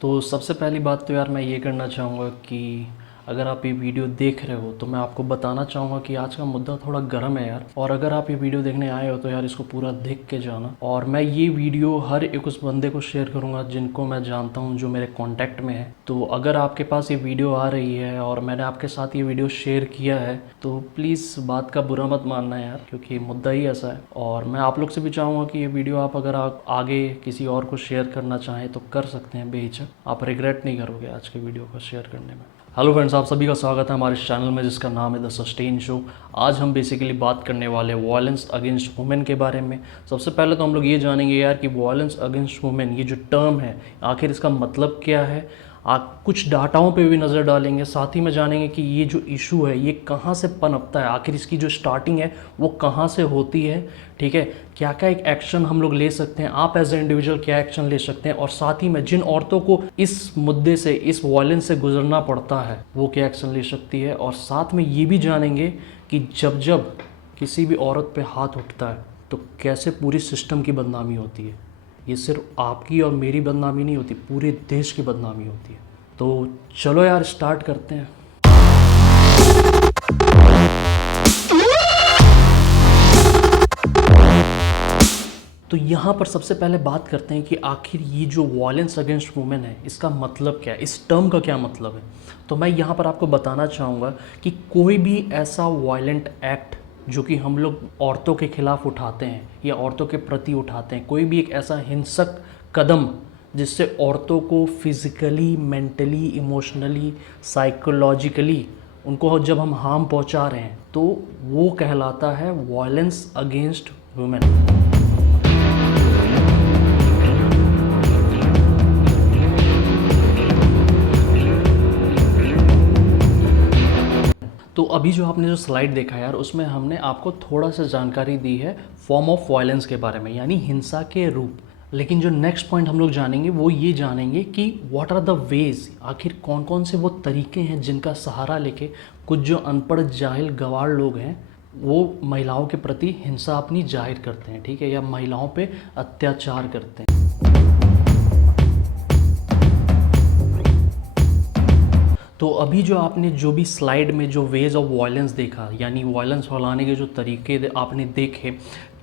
तो सबसे पहली बात तो यार मैं ये करना चाहूँगा कि अगर आप ये वीडियो देख रहे हो तो मैं आपको बताना चाहूँगा कि आज का मुद्दा थोड़ा गर्म है यार। और अगर आप ये वीडियो देखने आए हो तो यार इसको पूरा देख के जाना। और मैं ये वीडियो हर एक उस बंदे को शेयर करूँगा जिनको मैं जानता हूँ, जो मेरे कॉन्टैक्ट में है। तो अगर आपके पास ये वीडियो आ रही है और मैंने आपके साथ ये वीडियो शेयर किया है तो प्लीज़ बात का बुरा मत मानना यार, क्योंकि मुद्दा ही ऐसा है। और मैं आप लोग से भी चाहूँगा कि ये वीडियो आप अगर आप आगे किसी और को शेयर करना चाहें तो कर सकते हैं बेहिचक। आप रिग्रेट नहीं करोगे आज के वीडियो को शेयर करने में। हेलो फ्रेंड्स, आप सभी का स्वागत है हमारे इस चैनल में जिसका नाम है द सस्टेन शो। आज हम बेसिकली बात करने वाले वायलेंस अगेंस्ट वुमेन के बारे में। सबसे पहले तो हम लोग ये जानेंगे यार कि वायलेंस अगेंस्ट वुमेन ये जो टर्म है आखिर इसका मतलब क्या है। आप कुछ डाटाओं पे भी नज़र डालेंगे, साथ ही में जानेंगे कि ये जो इशू है ये कहाँ से पनपता है, आखिर इसकी जो स्टार्टिंग है वो कहाँ से होती है। ठीक है, क्या क्या एक एक्शन हम लोग ले सकते हैं, आप एज ए इंडिविजुअल क्या एक्शन ले सकते हैं, और साथ ही में जिन औरतों को इस मुद्दे से, इस वायलेंस से गुजरना पड़ता है वो क्या एक्शन ले सकती है। और साथ में ये भी जानेंगे कि जब जब किसी भी औरत पे हाथ उठता है तो कैसे पूरी सिस्टम की बदनामी होती है। ये सिर्फ आपकी और मेरी बदनामी नहीं होती, पूरे देश की बदनामी होती है। तो चलो यार स्टार्ट करते हैं। तो यहाँ पर सबसे पहले बात करते हैं कि आखिर ये जो वायलेंस अगेंस्ट वुमेन है इसका मतलब क्या है, इस टर्म का क्या मतलब है। तो मैं यहाँ पर आपको बताना चाहूँगा कि कोई भी ऐसा वायलेंट एक्ट जो कि हम लोग औरतों के खिलाफ उठाते हैं या औरतों के प्रति उठाते हैं, कोई भी एक ऐसा हिंसक कदम जिससे औरतों को फिज़िकली, मेंटली, इमोशनली, साइकोलॉजिकली उनको जब हम हार्म पहुंचा रहे हैं तो वो कहलाता है वायलेंस अगेंस्ट वुमेन। तो अभी जो आपने जो स्लाइड देखा यार, उसमें हमने आपको थोड़ा सा जानकारी दी है फॉर्म ऑफ वायलेंस के बारे में, यानी हिंसा के रूप। लेकिन जो नेक्स्ट पॉइंट हम लोग जानेंगे वो ये जानेंगे कि व्हाट आर द वेज, आखिर कौन कौन से वो तरीके हैं जिनका सहारा लेके कुछ जो अनपढ़ जाहिल गवार लोग हैं वो महिलाओं के प्रति हिंसा अपनी जाहिर करते हैं, ठीक है, या महिलाओं पे अत्याचार करते हैं। तो अभी जो आपने जो भी स्लाइड में जो वेज ऑफ वायलेंस देखा, यानी वायलेंस फैलाने के जो तरीके आपने देखे,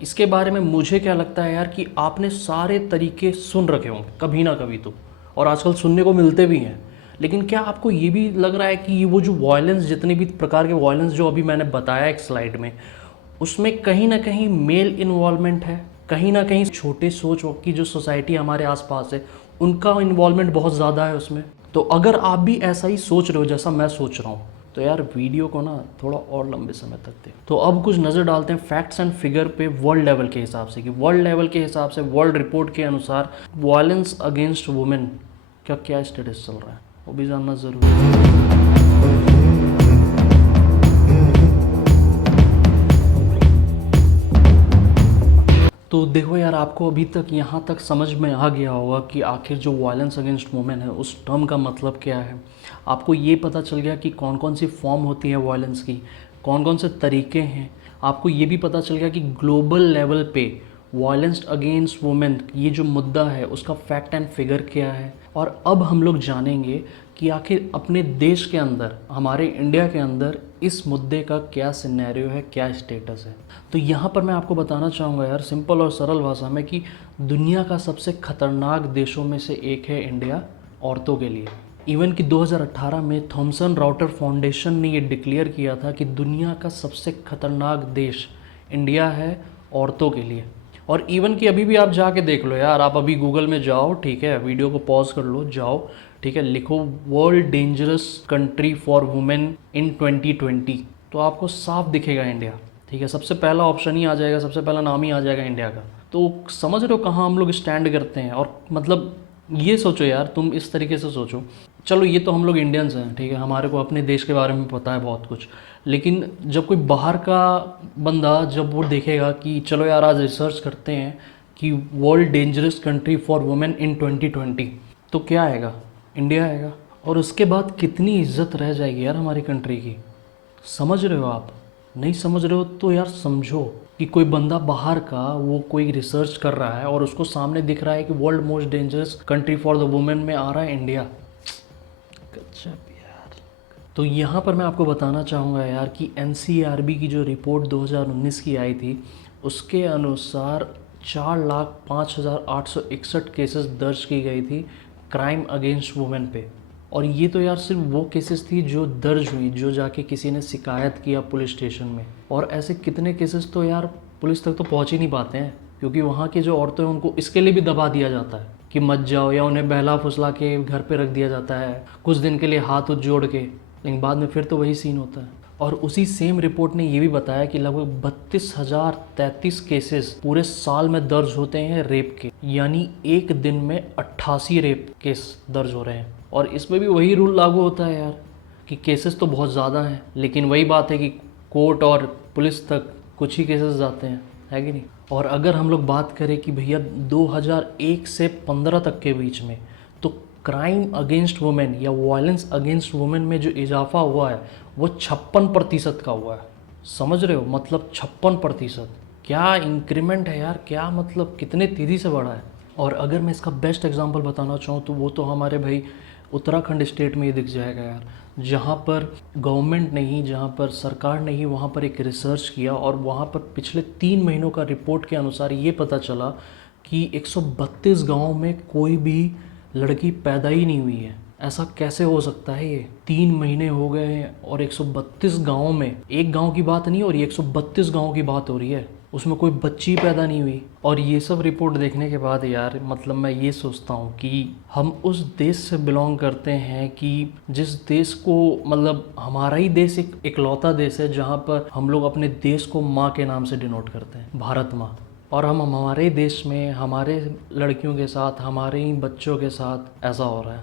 इसके बारे में मुझे क्या लगता है यार कि आपने सारे तरीके सुन रखे होंगे कभी ना कभी तो, और आजकल सुनने को मिलते भी हैं। लेकिन क्या आपको ये भी लग रहा है कि ये वो जो वायलेंस, जितने भी प्रकार के वायलेंस जो अभी मैंने बताया एक स्लाइड में, उसमें कहीं ना कहीं मेल इन्वॉल्वमेंट है, कहीं ना कहीं छोटे सोच की जो सोसाइटी हमारे आसपास है उनका इन्वॉल्वमेंट बहुत ज़्यादा है उसमें। तो अगर आप भी ऐसा ही सोच रहे हो जैसा मैं सोच रहा हूँ तो यार वीडियो को ना थोड़ा और लंबे समय तक दें। तो अब कुछ नज़र डालते हैं फैक्ट्स एंड फिगर पे वर्ल्ड लेवल के हिसाब से, कि वर्ल्ड लेवल के हिसाब से वर्ल्ड रिपोर्ट के अनुसार वायलेंस अगेंस्ट वुमेन का क्या स्टेटस चल रहा है, वो भी जानना ज़रूरी है। तो देखो यार, आपको अभी तक यहाँ तक समझ में आ गया होगा कि आखिर जो वायलेंस अगेंस्ट वुमेन है उस टर्म का मतलब क्या है। आपको ये पता चल गया कि कौन कौन सी फॉर्म होती है वायलेंस की, कौन कौन से तरीके हैं। आपको ये भी पता चल गया कि ग्लोबल लेवल पे वायलेंस अगेंस्ट वुमेन ये जो मुद्दा है उसका फैक्ट एंड फिगर क्या है। और अब हम लोग जानेंगे कि आखिर अपने देश के अंदर, हमारे इंडिया के अंदर इस मुद्दे का क्या सिनेरियो है, क्या स्टेटस है। तो यहाँ पर मैं आपको बताना चाहूँगा यार सिंपल और सरल भाषा में कि दुनिया का सबसे खतरनाक देशों में से एक है इंडिया औरतों के लिए। इवन कि 2018 में थॉमसन राउटर फाउंडेशन ने ये डिक्लेयर किया था कि दुनिया का सबसे खतरनाक देश इंडिया है औरतों के लिए। और इवन कि अभी भी आप जाके देख लो यार, आप अभी गूगल में जाओ, ठीक है, वीडियो को पॉज कर लो, जाओ, ठीक है, लिखो world dangerous country for women in 2020, तो आपको साफ दिखेगा इंडिया, ठीक है, सबसे पहला ऑप्शन ही आ जाएगा, सबसे पहला नाम ही आ जाएगा इंडिया का। तो समझ रहे हो कहाँ हम लोग स्टैंड करते हैं। और मतलब ये सोचो यार, तुम इस तरीके से सोचो, चलो ये तो हम लोग इंडियंस हैं, ठीक है, हमारे को अपने देश के बारे में पता है बहुत कुछ। लेकिन जब कोई बाहर का बंदा जब वो देखेगा कि चलो यार आज रिसर्च करते हैं कि world dangerous country for women in 2020, तो क्या आएगा, इंडिया आएगा। और उसके बाद कितनी इज्जत रह जाएगी यार हमारी कंट्री की। समझ रहे हो आप? नहीं समझ रहे हो तो यार समझो। कि कोई बंदा बाहर का वो कोई रिसर्च कर रहा है और उसको सामने दिख रहा है कि world most dangerous country for the women में आ रहा है इंडिया। गजब यार। तो यहाँ पर मैं आपको बताना चाहूँगा यार कि एनसीआरबी की जो रिपोर्ट 2019 की आई थी उसके अनुसार 4,05,861 केसेस दर्ज की गई थी क्राइम अगेंस्ट वुमेन पे। और ये तो यार सिर्फ वो केसेस थी जो दर्ज हुई, जो जाके किसी ने शिकायत किया पुलिस स्टेशन में। और ऐसे कितने केसेस तो यार पुलिस तक तो पहुंच ही नहीं पाते हैं, क्योंकि वहाँ की जो औरतें हैं उनको इसके लिए भी दबा दिया जाता है कि मत जाओ, या उन्हें बहला फुसला के घर पे रख दिया जाता है कुछ दिन के लिए हाथ उठ जोड़ के, लेकिन बाद में फिर तो वही सीन होता है। और उसी सेम रिपोर्ट ने ये भी बताया कि लगभग 32,033 केसेस पूरे साल में दर्ज होते हैं रेप के, यानी एक दिन में 88 रेप केस दर्ज हो रहे हैं। और इसमें भी वही रूल लागू होता है यार कि केसेस तो बहुत ज़्यादा हैं, लेकिन वही बात है कि कोर्ट और पुलिस तक कुछ ही केसेस जाते हैं, है कि नहीं। और अगर हम लोग बात करें कि भैया 2001 से 15 तक के बीच में, तो क्राइम अगेंस्ट वुमेन या वायलेंस अगेंस्ट वुमेन में जो इजाफा हुआ है वो 56% का हुआ है। समझ रहे हो, मतलब 56%। क्या इंक्रीमेंट है यार, क्या मतलब कितने तेज़ी से बढ़ा है। और अगर मैं इसका बेस्ट एग्जांपल बताना चाहूँ तो वो तो हमारे भाई उत्तराखंड स्टेट में ही दिख जाएगा यार, जहाँ पर गवर्नमेंट ने ही, जहाँ पर सरकार ने ही वहाँ पर एक रिसर्च किया और वहाँ पर पिछले 3 महीनों का रिपोर्ट के अनुसार ये पता चला कि 132 गाँव में कोई भी लड़की पैदा ही नहीं हुई है। ऐसा कैसे हो सकता है? ये 3 महीने हो गए हैं और 132 गाँव में, एक गांव की बात नहीं हो रही, 132 गाँव की बात हो रही है, उसमें कोई बच्ची पैदा नहीं हुई। और ये सब रिपोर्ट देखने के बाद यार मतलब मैं ये सोचता हूँ कि हम उस देश से बिलोंग करते हैं कि जिस देश को, मतलब हमारा ही देश एक इकलौता देश है जहाँ पर हम लोग अपने देश को माँ के नाम से डिनोट करते हैं, भारत माँ। और हम हमारे देश में हमारे लड़कियों के साथ, हमारे ही बच्चों के साथ ऐसा हो रहा है।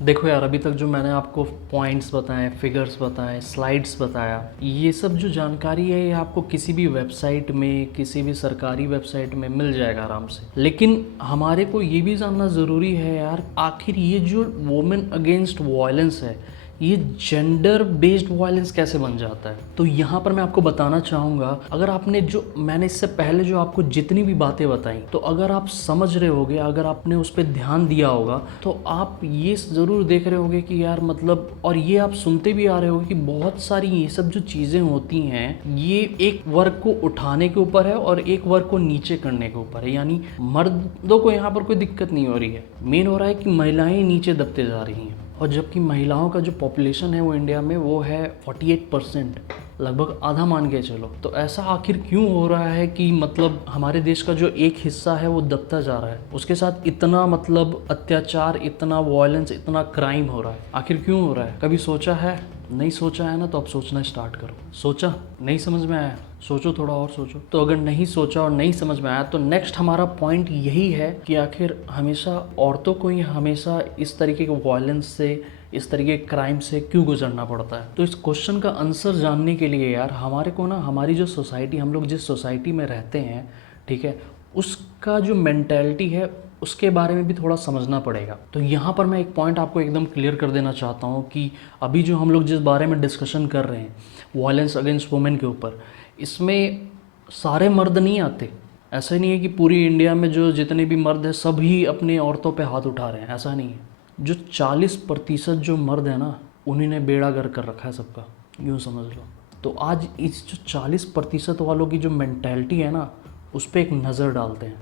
देखो यार, अभी तक जो मैंने आपको पॉइंट्स बताए, फिगर्स बताए, स्लाइड्स बताया, ये सब जो जानकारी है ये आपको किसी भी वेबसाइट में, किसी भी सरकारी वेबसाइट में मिल जाएगा आराम से। लेकिन हमारे को ये भी जानना ज़रूरी है यार, आखिर ये जो वुमेन अगेंस्ट वायलेंस है ये जेंडर बेस्ड वायलेंस कैसे बन जाता है। तो यहाँ पर मैं आपको बताना चाहूँगा, अगर आपने जो मैंने इससे पहले जो आपको जितनी भी बातें बताई, तो अगर आप समझ रहे होगे, अगर आपने उस पर ध्यान दिया होगा, तो आप ये ज़रूर देख रहे होगे कि यार मतलब, और ये आप सुनते भी आ रहे होगे कि बहुत सारी ये सब जो चीज़ें होती हैं ये एक वर्ग को उठाने के ऊपर है और एक वर्ग को नीचे करने के ऊपर है। यानी मर्दों को यहाँ पर कोई दिक्कत नहीं हो रही है, मेन हो रहा है कि महिलाएं नीचे दबते जा रही हैं। और जबकि महिलाओं का जो पॉपुलेशन है वो इंडिया में वो है 48%, लगभग आधा मान के चलो। तो ऐसा आखिर क्यों हो रहा है कि मतलब हमारे देश का जो एक हिस्सा है वो दबता जा रहा है, उसके साथ इतना मतलब अत्याचार, इतना वायलेंस, इतना क्राइम हो रहा है, आखिर क्यों हो रहा है? कभी सोचा है? नहीं सोचा है ना, तो अब सोचना स्टार्ट करो। सोचा? नहीं समझ में आया? सोचो, थोड़ा और सोचो। तो अगर नहीं सोचा और नहीं समझ में आया तो नेक्स्ट हमारा पॉइंट यही है कि आखिर हमेशा औरतों को ही हमेशा इस तरीके के वायलेंस से, इस तरीके के क्राइम से क्यों गुजरना पड़ता है। तो इस क्वेश्चन का आंसर जानने के लिए यार हमारे को ना, हमारी जो सोसाइटी, हम लोग जिस सोसाइटी में रहते हैं, ठीक है, उसका जो मेंटेलिटी है उसके बारे में भी थोड़ा समझना पड़ेगा। तो यहाँ पर मैं एक पॉइंट आपको एकदम क्लियर कर देना चाहता हूँ कि अभी जो हम लोग जिस बारे में डिस्कशन कर रहे हैं वायलेंस अगेंस्ट वुमेन के ऊपर, इसमें सारे मर्द नहीं आते। ऐसा नहीं है कि पूरी इंडिया में जो जितने भी मर्द हैं सभी अपनी औरतों पे हाथ उठा रहे हैं, ऐसा नहीं है। जो 40% जो मर्द है ना, उन्हीं ने बेड़ा गर्क कर रखा है सबका, यूँ समझ लो। तो आज इस जो 40% वालों की जो मेंटेलिटी है ना, उस पर एक नज़र डालते हैं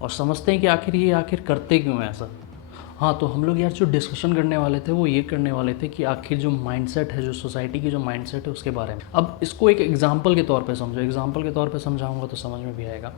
और समझते हैं कि आखिर ये आखिर करते क्यों है ऐसा। हाँ, तो हम लोग यार जो डिस्कशन करने वाले थे वो ये करने वाले थे कि आखिर जो माइंडसेट है, जो सोसाइटी की जो माइंडसेट है उसके बारे में। अब इसको एक एग्जांपल के तौर पे समझो, एग्जांपल के तौर पे समझाऊंगा तो समझ में भी आएगा।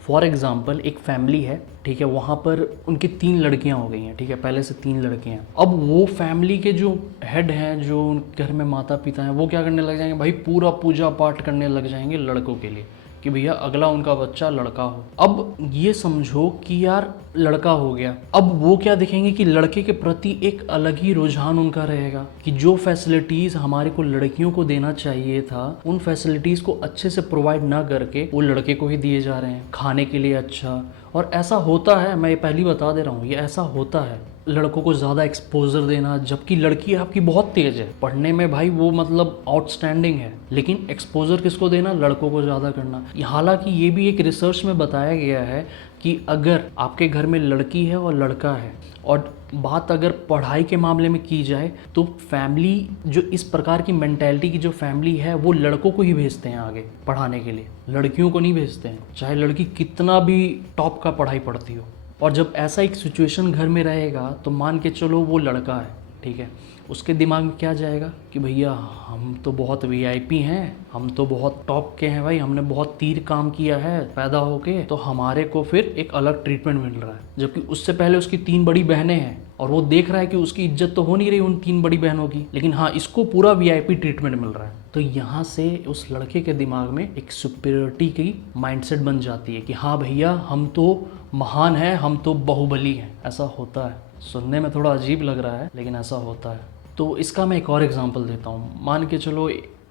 फॉर एग्जांपल एक फैमिली है, ठीक है, वहाँ पर उनकी 3 लड़कियाँ हो गई हैं, ठीक है, पहले से 3 लड़कियाँ हैं। अब वो फैमिली के जो हेड हैं, जो घर में माता पिता हैं, वो क्या करने लग जाएंगे भाई, पूरा पूजा पाठ करने लग जाएंगे लड़कों के लिए कि भैया अगला उनका बच्चा लड़का हो। अब ये समझो कि यार लड़का हो गया, अब वो क्या देखेंगे कि लड़के के प्रति एक अलग ही रुझान उनका रहेगा कि जो फैसिलिटीज़ हमारे को लड़कियों को देना चाहिए था उन फैसिलिटीज़ को अच्छे से प्रोवाइड ना करके वो लड़के को ही दिए जा रहे हैं। खाने के लिए अच्छा, और ऐसा होता है, मैं ये पहली बता दे रहा हूँ, ये ऐसा होता है। लड़कों को ज़्यादा एक्सपोजर देना, जबकि लड़की आपकी बहुत तेज़ है पढ़ने में भाई, वो मतलब आउटस्टैंडिंग है, लेकिन एक्सपोजर किसको देना, लड़कों को ज़्यादा करना। हालांकि ये भी एक रिसर्च में बताया गया है कि अगर आपके घर में लड़की है और लड़का है, और बात अगर पढ़ाई के मामले में की जाए, तो फैमिली जो इस प्रकार की मेंटेलिटी की जो फैमिली है वो लड़कों को ही भेजते हैं आगे पढ़ाने के लिए, लड़कियों को नहीं भेजते हैं, चाहे लड़की कितना भी टॉप का पढ़ाई पढ़ती हो। और जब ऐसा एक सिचुएशन घर में रहेगा तो मान के चलो वो लड़का है, ठीक है, उसके दिमाग में क्या जाएगा कि भैया हम तो बहुत वीआईपी हैं, हम तो बहुत टॉप के हैं भाई, हमने बहुत तीर काम किया है पैदा होके, तो हमारे को फिर एक अलग ट्रीटमेंट मिल रहा है। जबकि उससे पहले उसकी 3 बड़ी बहनें हैं और वो देख रहा है कि उसकी इज्जत तो हो नहीं रही उन 3 बड़ी बहनों की, लेकिन हाँ इसको पूरा वीआईपी ट्रीटमेंट मिल रहा है। तो यहाँ से उस लड़के के दिमाग में एक सुपीरियरिटी की माइंडसेट बन जाती है कि हाँ भैया हम तो महान हैं, हम तो बाहुबली हैं। ऐसा होता है, सुनने में थोड़ा अजीब लग रहा है लेकिन ऐसा होता है। तो इसका मैं एक और एग्जांपल देता हूँ। मान के चलो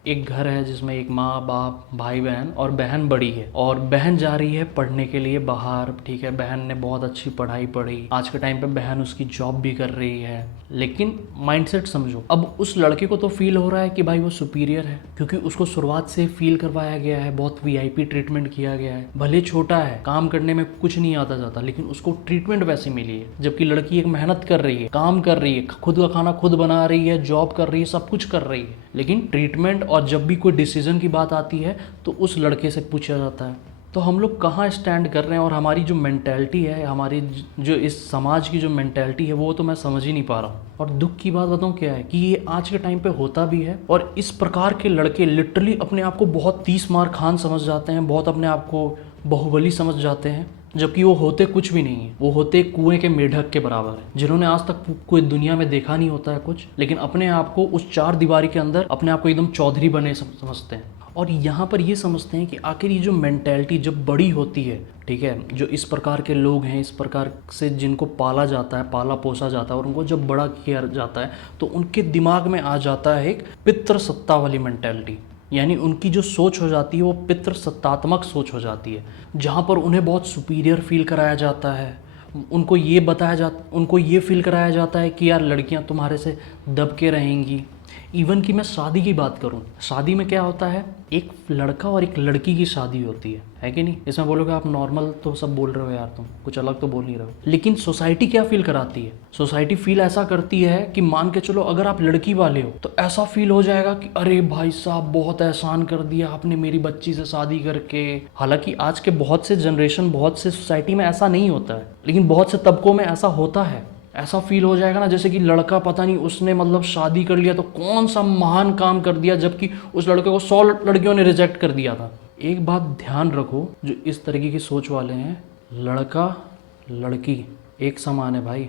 एक घर है जिसमें एक माँ बाप भाई बहन, और बहन बड़ी है और बहन जा रही है पढ़ने के लिए बाहर, ठीक है, बहन ने बहुत अच्छी पढ़ाई पढ़ी, आज के टाइम पे बहन उसकी जॉब भी कर रही है, लेकिन माइंडसेट समझो, अब उस लड़के को तो फील हो रहा है कि भाई वो सुपीरियर है, क्योंकि उसको शुरुआत से फील करवाया गया है, बहुत वीआईपी ट्रीटमेंट किया गया है। भले छोटा है, काम करने में कुछ नहीं आता जाता, लेकिन उसको ट्रीटमेंट वैसी मिली है। जबकि लड़की एक मेहनत कर रही है, काम कर रही है, खुद का खाना खुद बना रही है, जॉब कर रही है, सब कुछ कर रही है, लेकिन ट्रीटमेंट और जब भी कोई डिसीजन की बात आती है तो उस लड़के से पूछा जाता है। तो हम लोग कहाँ स्टैंड कर रहे हैं, और हमारी जो मेंटेलिटी है, हमारी जो इस समाज की जो मेंटेलिटी है, वो तो मैं समझ ही नहीं पा रहा हूँ। और दुख की बात बताऊँ क्या है कि ये आज के टाइम पे होता भी है, और इस प्रकार के लड़के लिटरली अपने आप को बहुत 30 मार खान समझ जाते हैं, बहुत अपने आप को बाहुबली समझ जाते हैं, जबकि वो होते कुछ भी नहीं है। वो होते कुएं के मेढक के बराबर है, जिन्होंने आज तक कोई दुनिया में देखा नहीं होता है कुछ, लेकिन अपने आप को उस 4 दीवारी के अंदर अपने आप को एकदम चौधरी बने समझते हैं। और यहाँ पर ये समझते हैं कि आखिर ये जो मेंटेलिटी जब बड़ी होती है, ठीक है, जो इस प्रकार के लोग हैं, इस प्रकार से जिनको पाला जाता है, पाला पोसा जाता है, और उनको जब बड़ा किया जाता है तो उनके दिमाग में आ जाता है एक पितृसत्ता वाली मेंटेलिटी। यानी उनकी जो सोच हो जाती है वो पितृसत्तात्मक सोच हो जाती है, जहाँ पर उन्हें बहुत सुपीरियर फील कराया जाता है। उनको ये फील कराया जाता है कि यार लड़कियाँ तुम्हारे से दब के रहेंगी। इवन कि मैं शादी की बात करूं, शादी में क्या होता है, एक लड़का और एक लड़की की शादी होती है कि नहीं। इसमें बोलोगे आप नॉर्मल तो सब बोल रहे हो यार, तुम कुछ अलग तो बोल नहीं रहे हो, लेकिन सोसाइटी क्या फील कराती है, सोसाइटी फील ऐसा करती है कि मान के चलो अगर आप लड़की वाले हो तो ऐसा फील हो जाएगा कि अरे भाई साहब बहुत एहसान कर दिया आपने मेरी बच्ची से शादी करके। हालांकि आज के बहुत से जनरेशन, बहुत से सोसाइटी में ऐसा नहीं होता है, लेकिन बहुत से तबकों में ऐसा होता है। ऐसा फील हो जाएगा ना जैसे कि लड़का पता नहीं उसने मतलब शादी कर लिया तो कौन सा महान काम कर दिया, जबकि उस लड़के को 100 लड़कियों ने रिजेक्ट कर दिया था। एक बात ध्यान रखो, जो इस तरीके की सोच वाले हैं, लड़का लड़की एक समान है भाई।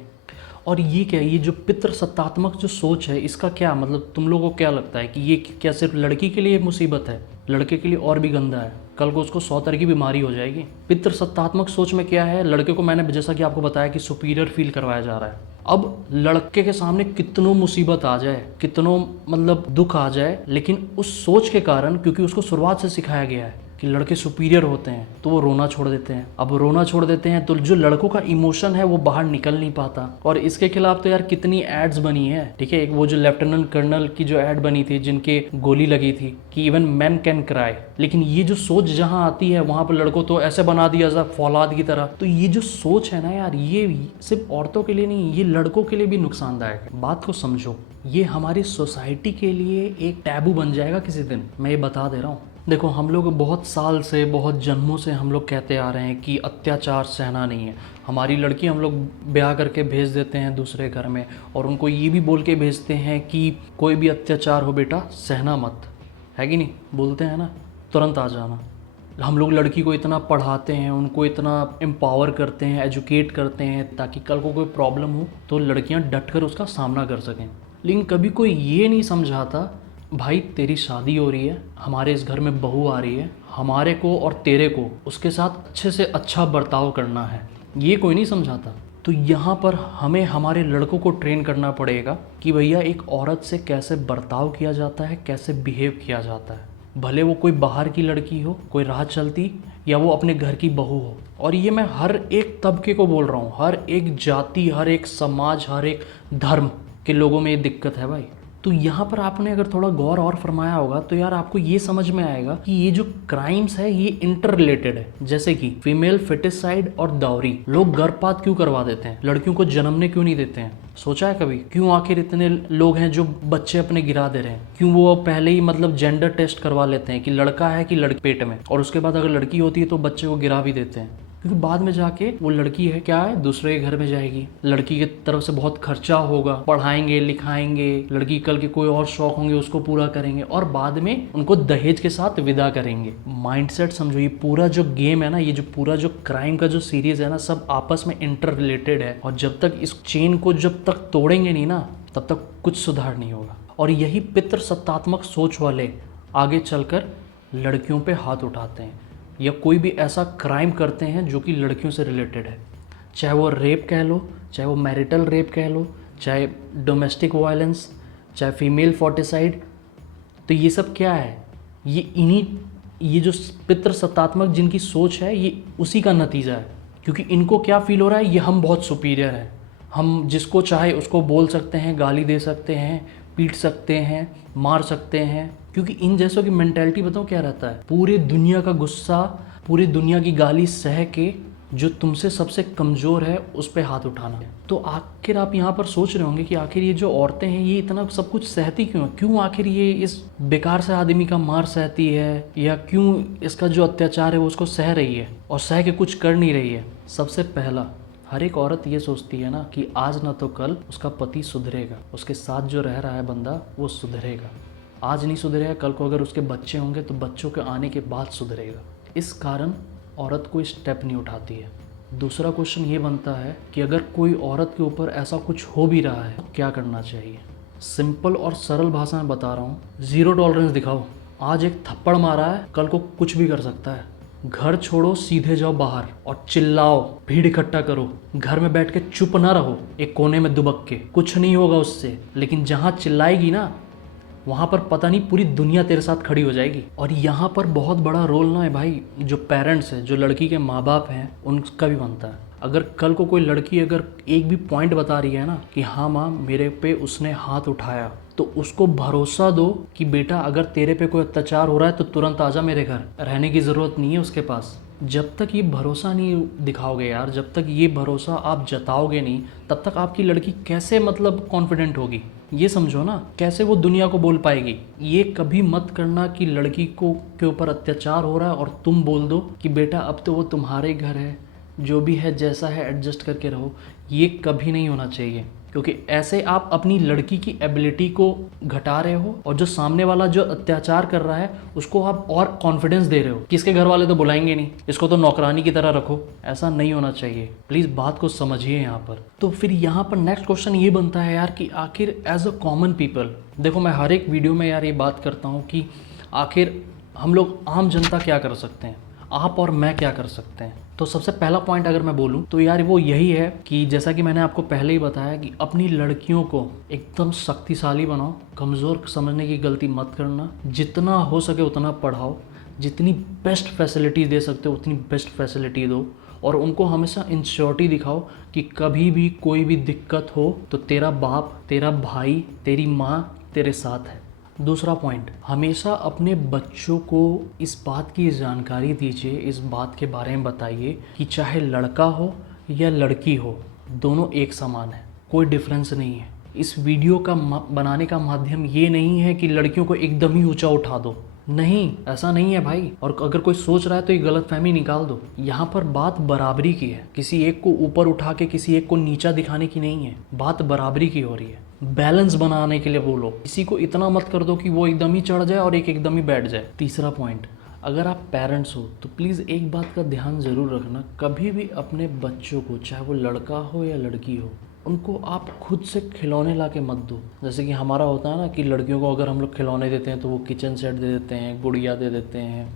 और ये क्या है, ये जो पितृसत्तात्मक जो सोच है, इसका क्या मतलब, तुम लोगों को क्या लगता है कि ये क्या सिर्फ लड़की के लिए मुसीबत है, लड़के के लिए और भी गंदा है, कल को उसको 100 तरह की बीमारी हो जाएगी। पितृसत्तात्मक सोच में क्या है, लड़के को मैंने जैसा कि आपको बताया कि सुपीरियर फील करवाया जा रहा है। अब लड़के के सामने कितनों मुसीबत आ जाए, कितनों मतलब दुख आ जाए, लेकिन उस सोच के कारण, क्योंकि उसको शुरुआत से सिखाया गया है कि लड़के सुपीरियर होते हैं, तो वो रोना छोड़ देते हैं। अब रोना छोड़ देते हैं तो जो लड़कों का इमोशन है वो बाहर निकल नहीं पाता। और इसके खिलाफ तो यार कितनी एड्स बनी है, ठीक है, एक वो जो लेफ्टिनेंट कर्नल की जो एड बनी थी जिनके गोली लगी थी कि इवन मैन कैन क्राई। लेकिन ये जो सोच जहाँ आती है वहाँ पर लड़कों तो ऐसे बना दिया जाए फौलाद की तरह। तो ये जो सोच है ना यार, ये सिर्फ औरतों के लिए नहीं, ये लड़कों के लिए भी नुकसानदायक है। बात को समझो, ये हमारी सोसाइटी के लिए एक टैबू बन जाएगा किसी दिन, मैं ये बता दे रहा हूँ। देखो, हम लोग बहुत साल से, बहुत जन्मों से हम लोग कहते आ रहे हैं कि अत्याचार सहना नहीं है। हमारी लड़की हम लोग ब्याह करके भेज देते हैं दूसरे घर में, और उनको ये भी बोल के भेजते हैं कि कोई भी अत्याचार हो बेटा सहना मत, है कि नहीं, बोलते हैं ना, तुरंत आ जाना। हम लोग लड़की को इतना पढ़ाते हैं, उनको इतना एम्पावर करते हैं, एजुकेट करते हैं, ताकि कल को कोई प्रॉब्लम हो तो लड़कियां डट कर उसका सामना कर सकें। लेकिन कभी कोई ये नहीं समझाता भाई तेरी शादी हो रही है, हमारे इस घर में बहू आ रही है, हमारे को और तेरे को उसके साथ अच्छे से अच्छा बर्ताव करना है, ये कोई नहीं समझाता। तो यहाँ पर हमें हमारे लड़कों को ट्रेन करना पड़ेगा कि भैया एक औरत से कैसे बर्ताव किया जाता है, कैसे बिहेव किया जाता है, भले वो कोई बाहर की लड़की हो, कोई राह चलती, या वो अपने घर की बहू हो। और ये मैं हर एक तबके को बोल रहा हूँ, हर एक जाति, हर एक समाज, हर एक धर्म के लोगों में ये दिक्कत है भाई। तो यहाँ पर आपने अगर थोड़ा गौर और फरमाया होगा तो यार आपको ये समझ में आएगा कि ये जो क्राइम्स है ये इंटर रिलेटेड है। जैसे कि फीमेल फेटिसाइड और डाउरी, लोग गर्भपात क्यों करवा देते हैं, लड़कियों को जन्मने क्यों नहीं देते हैं, सोचा है कभी? क्यों आखिर इतने लोग हैं जो बच्चे अपने गिरा दे रहे हैं? क्यों वो पहले ही मतलब जेंडर टेस्ट करवा लेते हैं कि लड़का है कि लड़की पेट में, और उसके बाद अगर लड़की होती है तो बच्चे को गिरा भी देते हैं, क्योंकि बाद में जाके वो लड़की है क्या है, दूसरे के घर में जाएगी, लड़की की तरफ से बहुत खर्चा होगा, पढ़ाएंगे लिखाएंगे, लड़की कल के कोई और शौक होंगे उसको पूरा करेंगे, और बाद में उनको दहेज के साथ विदा करेंगे। माइंडसेट समझो, ये पूरा जो गेम है ना, ये जो पूरा जो क्राइम का जो सीरीज है ना, सब आपस में इंटर रिलेटेड है। और जब तक इस चेन को जब तक तोड़ेंगे नहीं ना, तब तक कुछ सुधार नहीं होगा। और यही पितृसत्तात्मक सोच वाले आगे चलकर लड़कियों पे हाथ उठाते हैं या कोई भी ऐसा क्राइम करते हैं जो कि लड़कियों से रिलेटेड है, चाहे वो रेप कह लो, चाहे वो मैरिटल रेप कह लो, चाहे डोमेस्टिक वायलेंस, चाहे फीमेल फोर्टिसाइड। तो ये सब क्या है, ये जो पितृसत्तात्मक जिनकी सोच है, ये उसी का नतीजा है। क्योंकि इनको क्या फील हो रहा है, ये हम बहुत सुपीरियर हैं, हम जिसको चाहे उसको बोल सकते हैं, गाली दे सकते हैं, पीट सकते हैं, मार सकते हैं। क्योंकि इन जैसों की मेंटेलिटी बताओ क्या रहता है, पूरी दुनिया का गुस्सा, पूरी दुनिया की गाली सह के जो तुमसे सबसे कमज़ोर है उस पर हाथ उठाना है। तो आखिर आप यहाँ पर सोच रहे होंगे कि आखिर ये जो औरतें हैं ये इतना सब कुछ सहती क्यों है, क्यों आखिर ये इस बेकार से आदमी का मार सहती है, या क्यों इसका जो अत्याचार है वो उसको सह रही है और सह के कुछ कर नहीं रही है। सबसे पहला, हर एक औरत ये सोचती है ना कि आज ना तो कल उसका पति सुधरेगा, उसके साथ जो रह रहा है बंदा वो सुधरेगा। आज नहीं सुधरेगा, कल को अगर उसके बच्चे होंगे तो बच्चों के आने के बाद सुधरेगा। इस कारण औरत कोई स्टेप नहीं उठाती है। दूसरा क्वेश्चन ये बनता है कि अगर कोई औरत के ऊपर ऐसा कुछ हो भी रहा है तो क्या करना चाहिए। सिंपल और सरल भाषा में बता रहा हूँ, ज़ीरो टॉलरेंस दिखाओ। आज एक थप्पड़ मारा है, कल को कुछ भी कर सकता है। घर छोड़ो, सीधे जाओ बाहर और चिल्लाओ, भीड़ इकट्ठा करो, घर में बैठ के चुप ना रहो एक कोने में दुबक के, कुछ नहीं होगा उससे। लेकिन जहाँ चिल्लाएगी ना, वहाँ पर पता नहीं पूरी दुनिया तेरे साथ खड़ी हो जाएगी। और यहाँ पर बहुत बड़ा रोल ना है भाई, जो पेरेंट्स हैं, जो लड़की के माँ बाप हैं, उनका भी बनता है। अगर कल को कोई लड़की अगर एक भी पॉइंट बता रही है ना कि हाँ माँ मेरे पे उसने हाथ उठाया, तो उसको भरोसा दो कि बेटा अगर तेरे पे कोई अत्याचार हो रहा है तो तुरंत आजा मेरे घर, रहने की ज़रूरत नहीं है उसके पास। जब तक ये भरोसा नहीं दिखाओगे यार, जब तक ये भरोसा आप जताओगे नहीं, तब तक आपकी लड़की कैसे मतलब कॉन्फिडेंट होगी, ये समझो ना, कैसे वो दुनिया को बोल पाएगी। ये कभी मत करना कि लड़की को के ऊपर अत्याचार हो रहा है और तुम बोल दो कि बेटा अब तो वो तुम्हारे घर है, जो भी है जैसा है एडजस्ट करके रहो। ये कभी नहीं होना चाहिए, क्योंकि ऐसे आप अपनी लड़की की एबिलिटी को घटा रहे हो और जो सामने वाला जो अत्याचार कर रहा है उसको आप और कॉन्फिडेंस दे रहे हो कि इसके घर वाले तो बुलाएंगे नहीं, इसको तो नौकरानी की तरह रखो। ऐसा नहीं होना चाहिए, प्लीज़ बात को समझिए यहाँ पर। तो फिर यहाँ पर नेक्स्ट क्वेश्चन ये बनता है यार कि आखिर एज अ कॉमन पीपल, देखो मैं हर एक वीडियो में यार ये बात करता हूँ कि आखिर हम लोग आम जनता क्या कर सकते हैं, आप और मैं क्या कर सकते हैं। तो सबसे पहला पॉइंट अगर मैं बोलूं तो यार वो यही है कि जैसा कि मैंने आपको पहले ही बताया कि अपनी लड़कियों को एकदम शक्तिशाली बनाओ, कमज़ोर समझने की गलती मत करना, जितना हो सके उतना पढ़ाओ, जितनी बेस्ट फैसिलिटी दे सकते हो उतनी बेस्ट फैसिलिटी दो, और उनको हमेशा इंश्योरिटी दिखाओ कि कभी भी कोई भी दिक्कत हो तो तेरा बाप, तेरा भाई, तेरी माँ तेरे साथ है। दूसरा पॉइंट, हमेशा अपने बच्चों को इस बात की जानकारी दीजिए, इस बात के बारे में बताइए कि चाहे लड़का हो या लड़की हो, दोनों एक समान है, कोई डिफरेंस नहीं है। इस वीडियो का बनाने का माध्यम ये नहीं है कि लड़कियों को एकदम ही ऊंचा उठा दो, नहीं, ऐसा नहीं है भाई। और अगर कोई सोच रहा है तो ये गलतफहमी निकाल दो। यहाँ पर बात बराबरी की है, किसी एक को ऊपर उठा के किसी एक को नीचा दिखाने की नहीं है, बात बराबरी की हो रही है। बैलेंस बनाने के लिए बोलो, किसी को इतना मत कर दो कि वो एकदम ही चढ़ जाए और एक एकदम ही बैठ जाए। तीसरा पॉइंट, अगर आप पेरेंट्स हो तो प्लीज़ एक बात का ध्यान ज़रूर रखना, कभी भी अपने बच्चों को, चाहे वो लड़का हो या लड़की हो, उनको आप खुद से खिलौने ला के मत दो। जैसे कि हमारा होता है ना कि लड़कियों को अगर हम लोग खिलौने देते हैं तो वो किचन सेट दे देते हैं, गुड़िया दे देते हैं,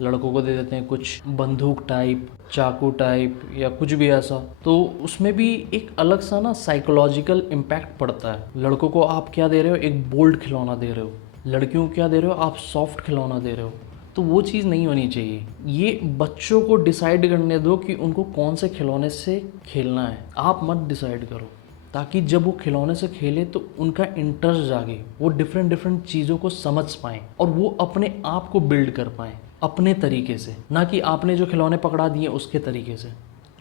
लड़कों को दे देते हैं कुछ बंदूक टाइप, चाकू टाइप या कुछ भी ऐसा। तो उसमें भी एक अलग सा ना साइकोलॉजिकल इम्पैक्ट पड़ता है। लड़कों को आप क्या दे रहे हो, एक बोल्ड खिलौना दे रहे हो, लड़कियों को क्या दे रहे हो, आप सॉफ्ट खिलौना दे रहे हो। तो वो चीज़ नहीं होनी चाहिए। ये बच्चों को डिसाइड करने दो कि उनको कौन से खिलौने से खेलना है, आप मत डिसाइड करो, ताकि जब वो खिलौने से खेले तो उनका इंटरेस्ट जागे, वो डिफरेंट डिफरेंट चीज़ों को समझ पाएँ और वो अपने आप को बिल्ड कर पाएँ अपने तरीके से, ना कि आपने जो खिलौने पकड़ा दिए उसके तरीके से।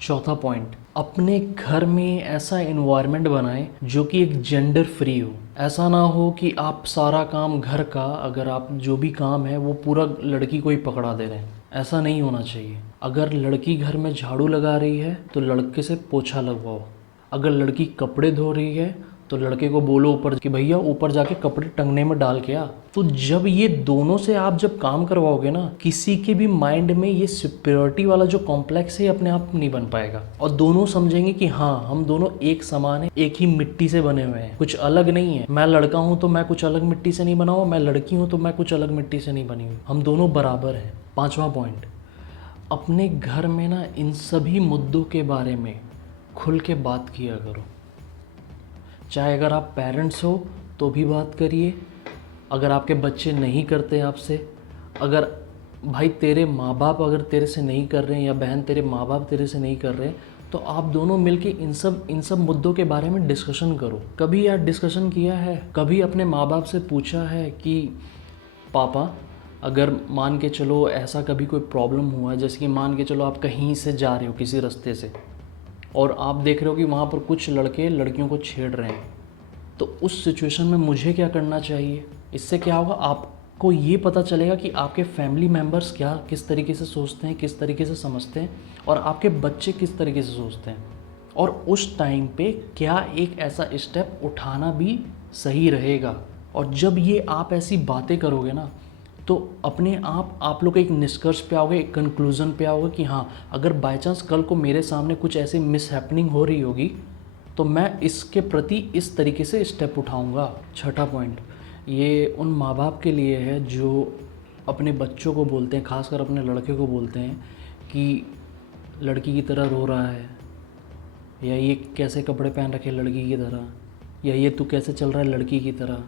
चौथा पॉइंट, अपने घर में ऐसा इन्वायरमेंट बनाएं जो कि एक जेंडर फ्री हो। ऐसा ना हो कि आप सारा काम घर का, अगर आप जो भी काम है वो पूरा लड़की को ही पकड़ा दे रहे हैं। ऐसा नहीं होना चाहिए। अगर लड़की घर में झाड़ू लगा रही है तो लड़के से पोछा लगवाओ। अगर लड़की कपड़े धो रही है तो लड़के को बोलो ऊपर कि भैया ऊपर जाके कपड़े टंगने में डाल के आ। तो जब ये दोनों से आप जब काम करवाओगे ना, किसी के भी माइंड में ये सुपीरियरिटी वाला जो कॉम्प्लेक्स है अपने आप नहीं बन पाएगा और दोनों समझेंगे कि हाँ हम दोनों एक समान है, एक ही मिट्टी से बने हुए हैं, कुछ अलग नहीं है। मैं लड़का हूँ तो मैं कुछ अलग मिट्टी से नहीं बना हुआ, मैं लड़की हूँ तो मैं कुछ अलग मिट्टी से नहीं बनी हुई, हम दोनों बराबर हैं। पांचवा पॉइंट, अपने घर में ना इन सभी मुद्दों के बारे में खुल के बात किया करो। चाहे अगर आप पेरेंट्स हो तो भी बात करिए, अगर आपके बच्चे नहीं करते आपसे, अगर भाई तेरे माँ बाप अगर तेरे से नहीं कर रहे हैं या बहन तेरे माँ बाप तेरे से नहीं कर रहे हैं, तो आप दोनों मिलके इन सब मुद्दों के बारे में डिस्कशन करो। कभी यार डिस्कशन किया है, कभी अपने माँ बाप से पूछा है कि पापा अगर मान के चलो ऐसा कभी कोई प्रॉब्लम हुआ है, जैसे कि मान के चलो आप कहीं से जा रहे हो किसी रास्ते से और आप देख रहे हो कि वहाँ पर कुछ लड़के लड़कियों को छेड़ रहे हैं, तो उस सिचुएशन में मुझे क्या करना चाहिए? इससे क्या होगा, आपको ये पता चलेगा कि आपके फैमिली मेम्बर्स क्या किस तरीके से सोचते हैं, किस तरीके से समझते हैं और आपके बच्चे किस तरीके से सोचते हैं, और उस टाइम पे क्या एक ऐसा स्टेप उठाना भी सही रहेगा। और जब ये आप ऐसी बातें करोगे ना, तो अपने आप लोग एक निष्कर्ष पे आओगे, एक कंक्लूज़न पे आओगे कि हाँ अगर बाय चांस कल को मेरे सामने कुछ ऐसी मिसहैपनिंग हो रही होगी तो मैं इसके प्रति इस तरीके से स्टेप उठाऊंगा। छठा पॉइंट, ये उन माँ बाप के लिए है जो अपने बच्चों को बोलते हैं, खासकर अपने लड़के को बोलते हैं कि लड़की की तरह रो रहा है, या ये कैसे कपड़े पहन रखे लड़की की तरह, या ये तू कैसे चल रहा है लड़की की तरह।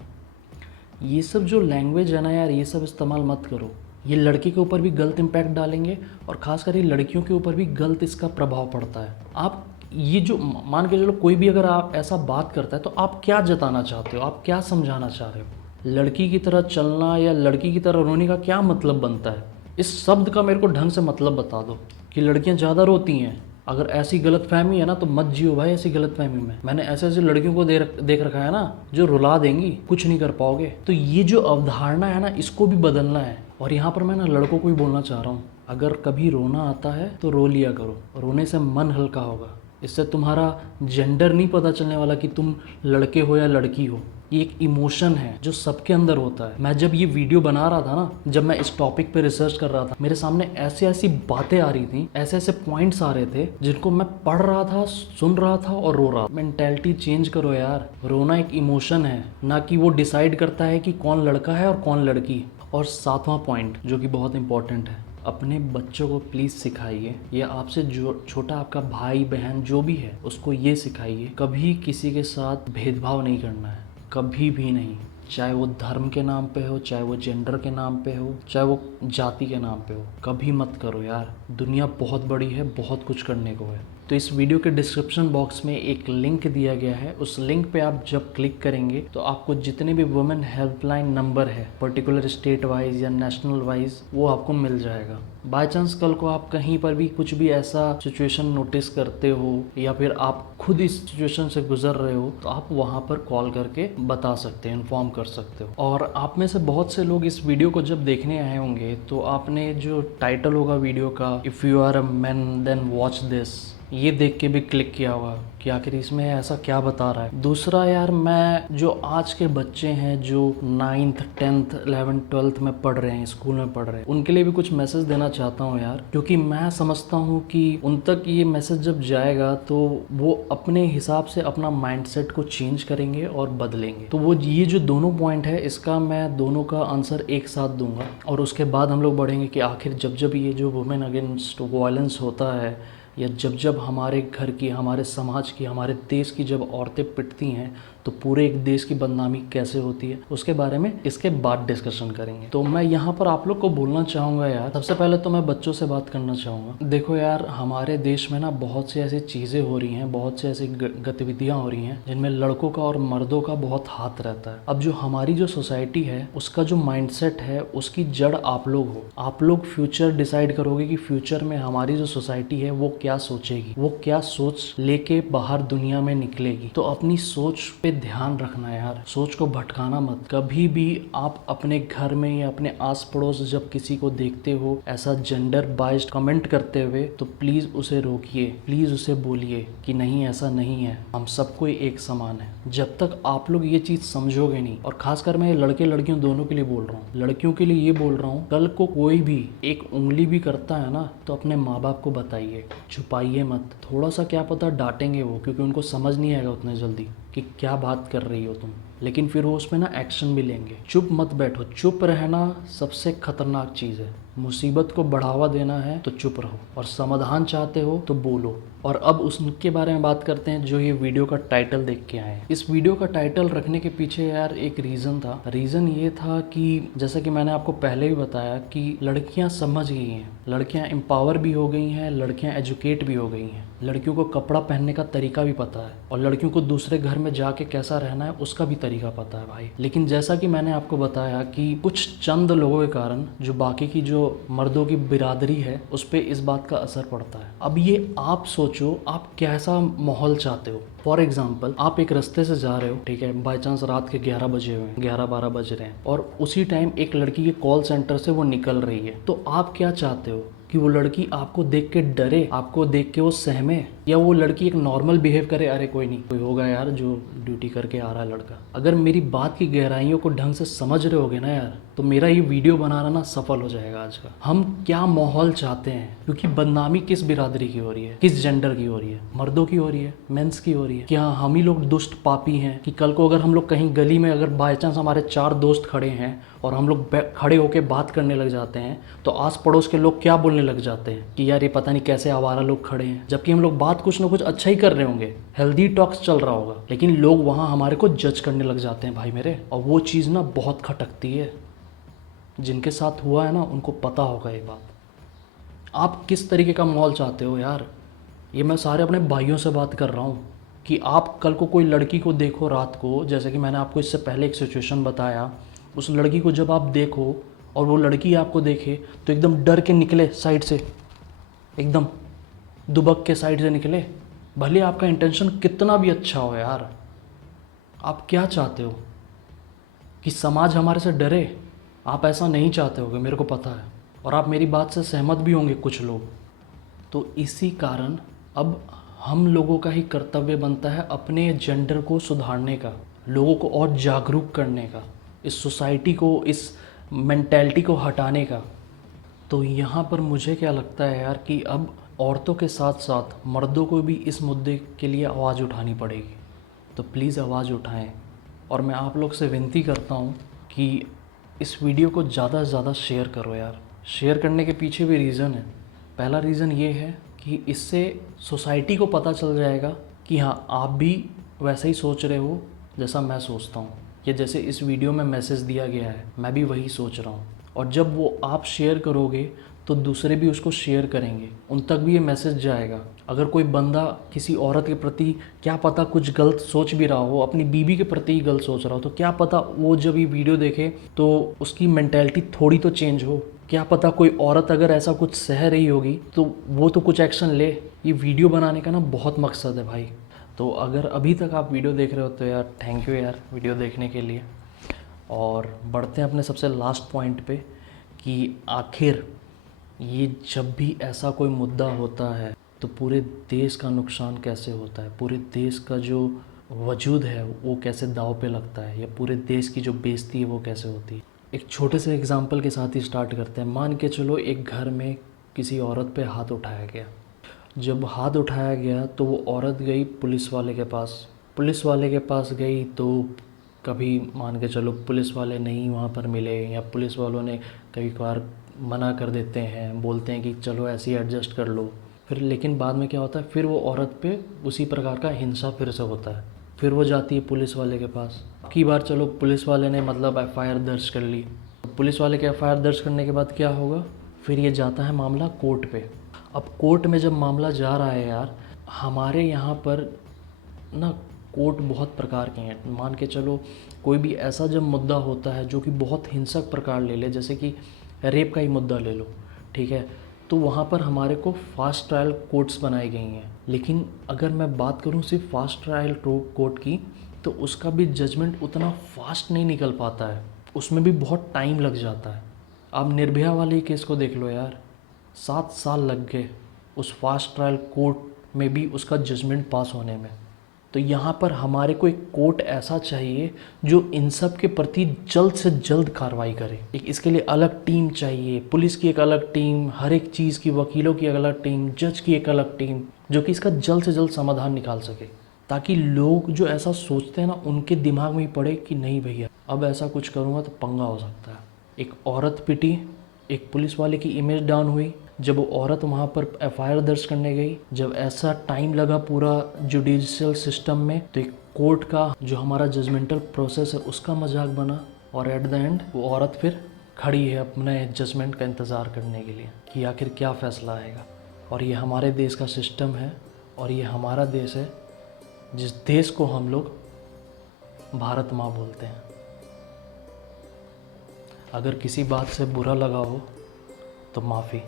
ये सब जो लैंग्वेज है ना यार, ये सब इस्तेमाल मत करो। ये लड़के के ऊपर भी गलत इम्पैक्ट डालेंगे और ख़ासकर ये लड़कियों के ऊपर भी गलत इसका प्रभाव पड़ता है। आप ये जो मान के चलो कोई भी अगर आप ऐसा बात करता है तो आप क्या जताना चाहते हो, आप क्या समझाना चाह रहे हो? लड़की की तरह चलना या लड़की की तरह रोने का क्या मतलब बनता है? इस शब्द का मेरे को ढंग से मतलब बता दो कि लड़कियां ज़्यादा रोती हैं। अगर ऐसी गलतफहमी है ना तो मत जियो भाई ऐसी गलतफहमी में। मैंने ऐसे ऐसे लड़कियों को देख रखा है ना जो रुला देंगी, कुछ नहीं कर पाओगे। तो ये जो अवधारणा है ना इसको भी बदलना है। और यहाँ पर मैं ना लड़कों को भी बोलना चाह रहा हूँ, अगर कभी रोना आता है तो रो लिया करो, रोने से मन हल्का होगा। इससे तुम्हारा जेंडर नहीं पता चलने वाला कि तुम लड़के हो या लड़की हो। ये एक इमोशन है जो सबके अंदर होता है। मैं जब ये वीडियो बना रहा था ना, जब मैं इस टॉपिक पे रिसर्च कर रहा था, मेरे सामने ऐसी ऐसी बातें आ रही थी, ऐसे ऐसे पॉइंट्स आ रहे थे जिनको मैं पढ़ रहा था, सुन रहा था और रो रहा था। मेंटालिटी चेंज करो यार। रोना एक इमोशन है, ना कि वो डिसाइड करता है कि कौन लड़का है और कौन लड़की। और सातवां पॉइंट जो कि बहुत इंपॉर्टेंट है, अपने बच्चों को प्लीज़ सिखाइए, या आपसे जो छोटा आपका भाई बहन जो भी है उसको ये सिखाइए, कभी किसी के साथ भेदभाव नहीं करना है, कभी भी नहीं। चाहे वो धर्म के नाम पे हो, चाहे वो जेंडर के नाम पे हो, चाहे वो जाति के नाम पे हो, कभी मत करो यार। दुनिया बहुत बड़ी है, बहुत कुछ करने को है। तो इस वीडियो के डिस्क्रिप्शन बॉक्स में एक लिंक दिया गया है, उस लिंक पे आप जब क्लिक करेंगे तो आपको जितने भी वुमेन हेल्पलाइन नंबर है पर्टिकुलर स्टेट वाइज या नेशनल वाइज, वो आपको मिल जाएगा। बाय चांस कल को आप कहीं पर भी कुछ भी ऐसा सिचुएशन नोटिस करते हो या फिर आप खुद इस सिचुएशन से गुजर रहे हो तो आप वहाँ पर कॉल करके बता सकते हैं, इन्फॉर्म कर सकते हो। और आप में से बहुत से लोग इस वीडियो को जब देखने आए होंगे तो आपने जो टाइटल होगा वीडियो का, if you are a man then watch this, ये देख के भी क्लिक किया होगा कि आखिर इसमें ऐसा क्या बता रहा है। दूसरा यार, मैं जो आज के बच्चे हैं जो 9th 10th 11th 12th में पढ़ रहे हैं, स्कूल में पढ़ रहे हैं, उनके लिए भी कुछ मैसेज देना चाहता हूँ यार, क्योंकि मैं समझता हूँ कि उन तक ये मैसेज जब जाएगा तो वो अपने हिसाब से अपना माइंडसेट को चेंज करेंगे और बदलेंगे। तो वो ये जो दोनों पॉइंट है, इसका मैं दोनों का आंसर एक साथ दूंगा और उसके बाद हम लोग बढ़ेंगे कि आखिर जब जब ये जो वुमेन अगेंस्ट वायलेंस होता है या जब जब हमारे घर की, हमारे समाज की, हमारे देश की जब औरतें पिटती हैं तो पूरे एक देश की बदनामी कैसे होती है, उसके बारे में इसके बाद डिस्कशन करेंगे। तो मैं यहाँ पर आप लोग को बोलना चाहूँगा यार, सबसे पहले तो मैं बच्चों से बात करना चाहूँगा। देखो यार, हमारे देश में ना बहुत सी ऐसी चीज़ें हो रही हैं, बहुत सी ऐसी गतिविधियाँ हो रही हैं जिनमें लड़कों का और मर्दों का बहुत हाथ रहता है। अब जो हमारी जो सोसाइटी है, उसका जो माइंडसेट है, उसकी जड़ आप लोग हो। आप लोग फ्यूचर डिसाइड करोगे कि फ्यूचर में हमारी जो सोसाइटी है वो क्या सोचेगी, वो क्या सोच लेके बाहर दुनिया में निकलेगी। तो अपनी सोच पे ध्यान रखना यार, सोच को भटकाना मत। कभी भी आप अपने घर में या अपने आस पड़ोस जब किसी को देखते हो ऐसा जेंडर बाइज्ड कमेंट करते हुए, तो प्लीज उसे रोकिए, प्लीज उसे बोलिए कि नहीं, ऐसा नहीं है, हम सबको एक समान है। जब तक आप लोग ये चीज समझोगे नहीं, और खासकर मैं लड़के लड़कियों दोनों के लिए बोल रहा हूँ, लड़कियों के लिए ये बोल रहा हूँ, कल को कोई भी एक उंगली भी करता है ना, तो अपने माँ बाप को बताइए, छुपाइए मत। थोड़ा सा क्या पता डांटेंगे वो, क्योंकि उनको समझ नहीं आएगा उतने जल्दी कि क्या बात कर रही हो तुम, लेकिन फिर वो उसमें ना एक्शन भी लेंगे। चुप मत बैठो, चुप रहना सबसे खतरनाक चीज़ है। मुसीबत को बढ़ावा देना है तो चुप रहो, और समाधान चाहते हो तो बोलो। और अब उसके बारे में बात करते हैं जो ये वीडियो का टाइटल देख के आए हैं। इस वीडियो का टाइटल रखने के पीछे यार एक रीज़न था। रीज़न ये था कि जैसा कि मैंने आपको पहले भी बताया कि लड़कियां समझ गई हैं, लड़कियां एम्पावर भी हो गई हैं, लड़कियां एजुकेट भी हो गई हैं, लड़कियों को कपड़ा पहनने का तरीका भी पता है, और लड़कियों को दूसरे घर में जाके कैसा रहना है उसका भी तरीका पता है भाई। लेकिन जैसा कि मैंने आपको बताया कि कुछ चंद लोगों के कारण जो बाकी की जो मर्दों की बिरादरी है उस पर इस बात का असर पड़ता है। अब ये आप सोचो, आप कैसा माहौल चाहते हो। फॉर एग्जाम्पल, आप एक रास्ते से जा रहे हो, ठीक है, बाई चांस रात के 11 बजे हुए हैं, 11-12 बज रहे हैं, और उसी टाइम एक लड़की के कॉल सेंटर से वो निकल रही है, तो आप क्या चाहते हो कि वो लड़की आपको देख के डरे, आपको देख के वो सहमे, या वो लड़की एक नॉर्मल बिहेव करे, अरे कोई नहीं, कोई होगा यार जो ड्यूटी करके आ रहा है लड़का। अगर मेरी बात की गहराइयों को ढंग से समझ रहे होगे ना यार, तो मेरा ये वीडियो बनाना ना सफल हो जाएगा आज का। हम क्या माहौल चाहते हैं, क्योंकि बदनामी किस बिरादरी की हो रही है, किस जेंडर की हो रही है, मर्दों की हो रही है, मेंस की हो रही है। क्या हम ही लोग दुष्ट पापी हैं कि कल को अगर हम लोग कहीं गली में, अगर बाई चांस हमारे 4 दोस्त खड़े हैं और हम लोग खड़े होकर बात करने लग जाते हैं, तो आस पड़ोस के लोग क्या बोलने लग जाते हैं कि यार ये पता नहीं कैसे आवारा लोग खड़े हैं, जबकि हम लोग बात कुछ ना कुछ अच्छा ही कर रहे होंगे, हेल्दी टॉक्स चल रहा होगा, लेकिन लोग वहाँ हमारे को जज करने लग जाते हैं भाई मेरे। और वो चीज़ ना बहुत खटकती है। जिनके साथ हुआ है ना उनको पता होगा ये बात। आप किस तरीके का माहौल चाहते हो यार, ये मैं सारे अपने भाइयों से बात कर रहा हूँ कि आप कल को कोई लड़की को देखो रात को, जैसे कि मैंने आपको इससे पहले एक सिचुएशन बताया, उस लड़की को जब आप देखो और वो लड़की आपको देखे तो एकदम डर के निकले साइड से, एकदम दुबक के साइड से निकले, भले आपका इंटेंशन कितना भी अच्छा हो यार। आप क्या चाहते हो कि समाज हमारे से डरे? आप ऐसा नहीं चाहते होगे, मेरे को पता है, और आप मेरी बात से सहमत भी होंगे कुछ लोग। तो इसी कारण अब हम लोगों का ही कर्तव्य बनता है अपने जेंडर को सुधारने का, लोगों को और जागरूक करने का, इस सोसाइटी को, इस मेंटेलिटी को हटाने का। तो यहाँ पर मुझे क्या लगता है यार कि अब औरतों के साथ साथ मर्दों को भी इस मुद्दे के लिए आवाज़ उठानी पड़ेगी। तो प्लीज़ आवाज़ उठाएं, और मैं आप लोग से विनती करता हूँ कि इस वीडियो को ज़्यादा से ज़्यादा शेयर करो यार। शेयर करने के पीछे भी रीज़न है। पहला रीज़न ये है कि इससे सोसाइटी को पता चल जाएगा कि हाँ, आप भी वैसे ही सोच रहे हो जैसा मैं सोचता हूँ, या जैसे इस वीडियो में मैसेज दिया गया है मैं भी वही सोच रहा हूँ। और जब वो आप शेयर करोगे तो दूसरे भी उसको शेयर करेंगे, उन तक भी ये मैसेज जाएगा। अगर कोई बंदा किसी औरत के प्रति क्या पता कुछ गलत सोच भी रहा हो, अपनी बीवी के प्रति ही गलत सोच रहा हो, तो क्या पता वो जब ये वीडियो देखे तो उसकी मेंटालिटी थोड़ी तो चेंज हो। क्या पता कोई औरत अगर ऐसा कुछ सह रही होगी तो वो तो कुछ एक्शन ले। ये वीडियो बनाने का ना बहुत मकसद है भाई। तो अगर अभी तक आप वीडियो देख रहे हो तो यार थैंक यू यार वीडियो देखने के लिए। और बढ़ते हैं अपने सबसे लास्ट पॉइंट पे कि आखिर ये जब भी ऐसा कोई मुद्दा होता है तो पूरे देश का नुकसान कैसे होता है, पूरे देश का जो वजूद है वो कैसे दांव पे लगता है, या पूरे देश की जो बेइज्जती है वो कैसे होती है। एक छोटे से एग्जांपल के साथ ही स्टार्ट करते हैं। मान के चलो एक घर में किसी औरत पे हाथ उठाया गया। जब हाथ उठाया गया तो वो औरत गई पुलिस वाले के पास। पुलिस वाले के पास गई तो कभी मान के चलो पुलिस वाले नहीं वहाँ पर मिले, या पुलिस वालों ने कभी कभार मना कर देते हैं, बोलते हैं कि चलो ऐसे ही एडजस्ट कर लो। फिर लेकिन बाद में क्या होता है, फिर वो औरत पे उसी प्रकार का हिंसा फिर से होता है। फिर वो जाती है पुलिस वाले के पास। की बार चलो पुलिस वाले ने मतलब एफआईआर दर्ज कर ली। पुलिस वाले के एफआईआर दर्ज करने के बाद क्या होगा, फिर ये जाता है मामला कोर्ट पे। अब कोर्ट में जब मामला जा रहा है यार, हमारे यहाँ पर ना कोर्ट बहुत प्रकार के हैं। मान के चलो कोई भी ऐसा जब मुद्दा होता है जो कि बहुत हिंसक प्रकार ले ले, जैसे कि रेप का ही मुद्दा ले लो, ठीक है, तो वहाँ पर हमारे को फास्ट ट्रायल कोर्ट्स बनाई गई हैं। लेकिन अगर मैं बात करूँ सिर्फ फास्ट ट्रायल कोर्ट की, तो उसका भी जजमेंट उतना फास्ट नहीं निकल पाता है, उसमें भी बहुत टाइम लग जाता है। आप निर्भया वाले ही केस को देख लो यार, 7 साल लग गए उस फास्ट ट्रायल कोर्ट में भी उसका जजमेंट पास होने में। तो यहाँ पर हमारे को एक कोर्ट ऐसा चाहिए जो इन सब के प्रति जल्द से जल्द कार्रवाई करे। एक इसके लिए अलग टीम चाहिए, पुलिस की एक अलग टीम, हर एक चीज़ की, वकीलों की अलग टीम, जज की एक अलग टीम, जो कि इसका जल्द से जल्द समाधान निकाल सके, ताकि लोग जो ऐसा सोचते हैं ना उनके दिमाग में ही पड़े कि नहीं भैया अब ऐसा कुछ करूँगा तो पंगा हो सकता है। एक औरत पिटी, एक पुलिस वाले की इमेज डाउन हुई, जब वो औरत वहाँ पर एफआईआर दर्ज करने गई, जब ऐसा टाइम लगा पूरा जुडिशियल सिस्टम में, तो एक कोर्ट का जो हमारा जजमेंटल प्रोसेस है उसका मजाक बना, और एट द एंड वो औरत फिर खड़ी है अपने जजमेंट का इंतज़ार करने के लिए कि आखिर क्या फ़ैसला आएगा। और ये हमारे देश का सिस्टम है, और ये हमारा देश है जिस देश को हम लोग भारत माँ बोलते हैं। अगर किसी बात से बुरा लगा हो तो माफ़ी।